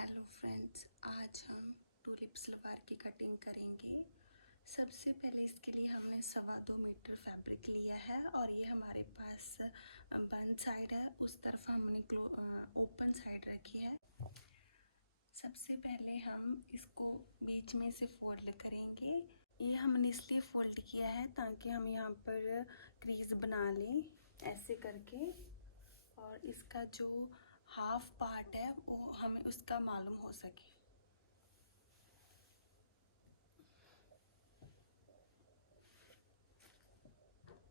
Hello friends, आज हम tulip salwar की कटिंग करेंगे। सबसे पहले इसके लिए हमने 2.25 मीटर फैब्रिक लिया है और ये हमारे पास बंद साइड है, उस तरफ हमने ओपन साइड रखी है। सबसे पहले हम इसको बीच में से फोल्ड करेंगे। ये हमने इसलिए फोल्ड किया है ताकि हम यहाँ पर क्रीज बना लें ऐसे करके, और इसका जो हाफ पार्ट है वो हमें उसका मालूम हो सके।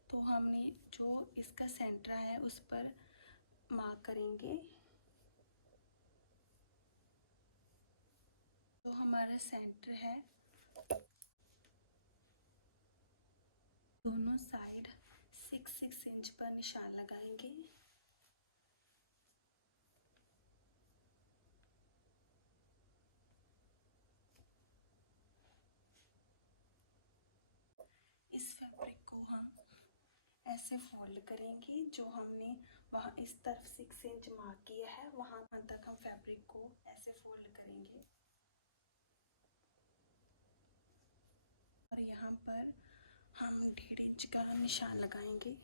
तो हमने जो इसका सेंटर है उस पर मार्क करेंगे। तो हमारा सेंटर है, दोनों साइड 6 इंच पर निशान लगाएंगे। इस फैब्रिक को हम ऐसे फोल्ड करेंगे। जो हमने वहाँ इस तरफ 6 इंच मार्क किया है वहाँ तक हम फैब्रिक को ऐसे फोल्ड करेंगे और यहाँ पर हम 1.5 इंच का निशान लगाएंगे।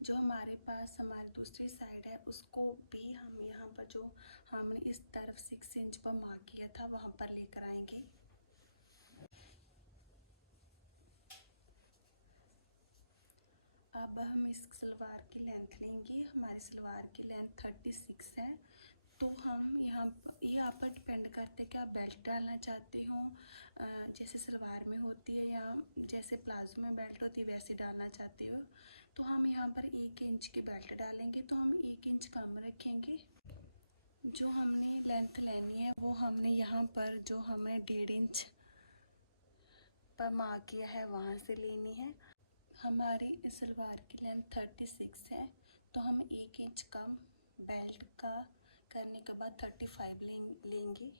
जो हमारे पास हमारी दूसरी साइड है उसको भी हम यहाँ पर जो हमने इस तरफ 6 इंच पर मार्क किया था वहाँ पर लेकर आएंगे। अब हम इस सलवार की लेंथ लेंगे। हमारी सलवार की लेंथ 36 है। तो हम यहाँ पर, ये आप पर डिपेंड करते हैं कि आप बेल्ट डालना चाहते हो जैसे सलवार में होती है, या जैसे प्लाजो में बेल्ट होती है वैसे डालना चाहते हो। तो हम यहाँ पर 1 इंच की बेल्ट डालेंगे, तो हम 1 इंच कम रखेंगे। जो हमने लेंथ लेनी है वो हमने यहाँ पर जो हमने 1.5 इंच पर मार्क किया है वहाँ से लेनी है। हमारी इस सलवार की लेंथ 36 है, तो हम 1 इंच कम बेल्ट का करने के बाद 35 लेंगे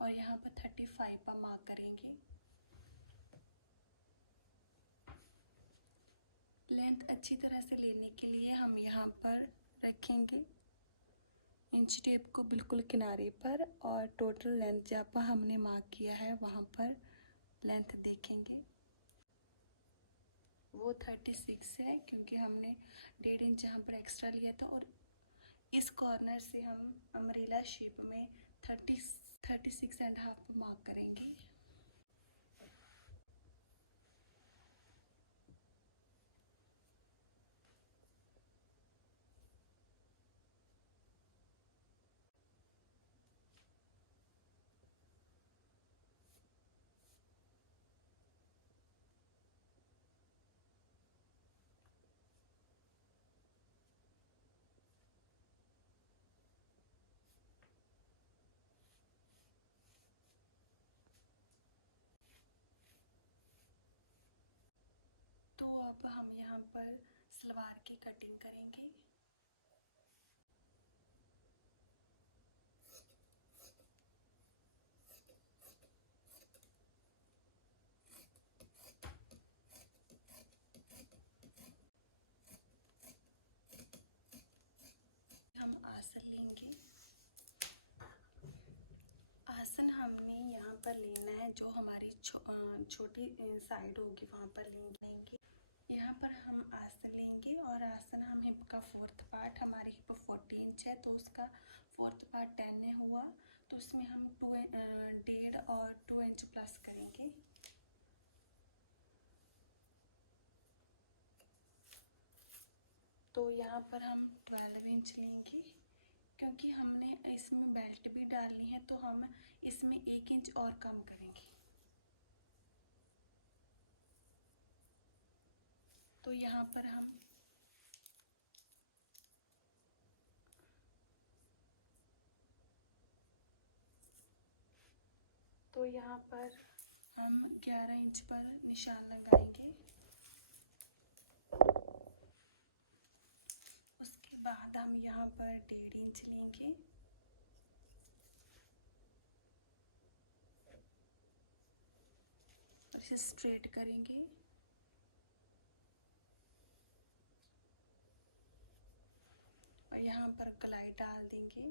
और यहाँ पर 35 पर मार्क करेंगे। लेंथ अच्छी तरह से लेने के लिए हम यहाँ पर रखेंगे इंच टेप को बिल्कुल किनारे पर, और टोटल लेंथ जहाँ पर हमने मार्क किया है वहाँ पर लेंथ देखेंगे। वो 36 है क्योंकि हमने 1.5 इंच यहाँ पर एक्स्ट्रा लिया था, और इस कॉर्नर से हम अम्ब्रेला शेप में 36.5 पर मार्क करेंगे। तो अब हम यहाँ पर सलवार की कटिंग करेंगे। हम आसन लेंगे। आसन हमने यहाँ पर लेना है, जो हमारी छोटी साइड होगी वहाँ पर लेंगे। यहाँ पर हम आसन लेंगे, और आसन हम हिप का 4th पार्ट, हमारी हिप 40 इंच है तो उसका 4th पार्ट 10 हुआ, तो उसमें हम 1.5 और 2 इंच प्लस करेंगे। तो यहाँ पर हम 12 इंच लेंगे। क्योंकि हमने इसमें बेल्ट भी डालनी है तो हम इसमें 1 इंच और कम करेंगे। तो यहाँ पर हम तो यहाँ पर हम 11 इंच पर निशान लगाएंगे। उसके बाद हम यहाँ पर 1.5 इंच लेंगे और इसे स्ट्रेट करेंगे। और यहाँ पर गलाई डाल देंगे।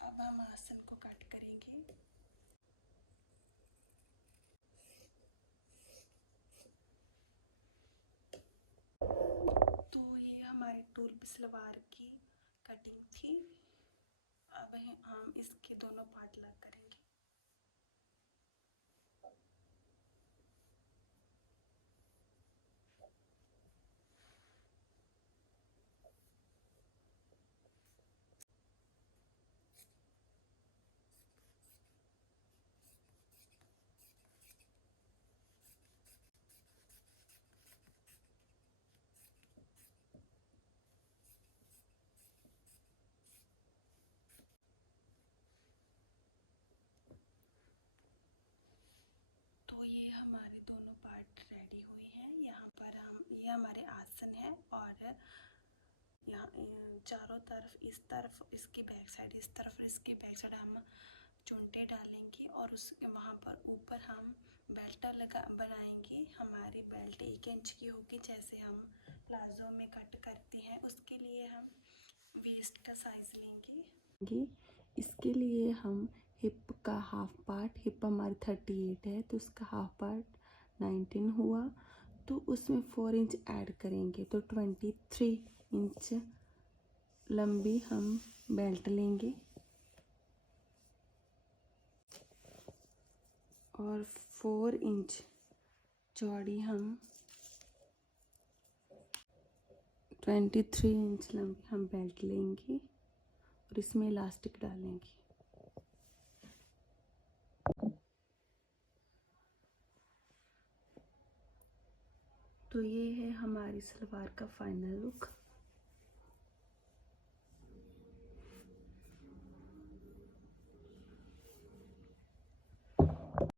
अब हम आसन को कट करेंगे। तो ये हमारी टूल पे सलवार की कटिंग थी। अब हम इसके दोनों पार्ट अलग करेंगे। तो ये हमारे दोनों पार्ट रेडी हुए हैं। यहाँ पर ये हमारे आसन है और यहाँ चारों तरफ, इस तरफ इसकी बैक साइड, इस तरफ इसकी बैक साइड हम चुनटे डालेंगे और उस वहाँ पर ऊपर हम बेल्ट बनाएंगे। हमारी बेल्ट 1 इंच की होगी, जैसे हम प्लाज़ो में कट करते हैं। उसके लिए हम वेस्ट का साइज़ लेंगे। इसके लिए हम हिप का हाफ पार्ट, हिप हमारी 38 है तो उसका हाफ पार्ट 19 हुआ, तो उसमें 4 इंच ऐड करेंगे, तो 23 इंच लंबी हम बेल्ट लेंगे और 4 इंच चौड़ी हम 23 इंच लंबी हम बेल्ट लेंगे और इसमें इलास्टिक डालेंगे। तो ये है हमारी सलवार का फाइनल लुक।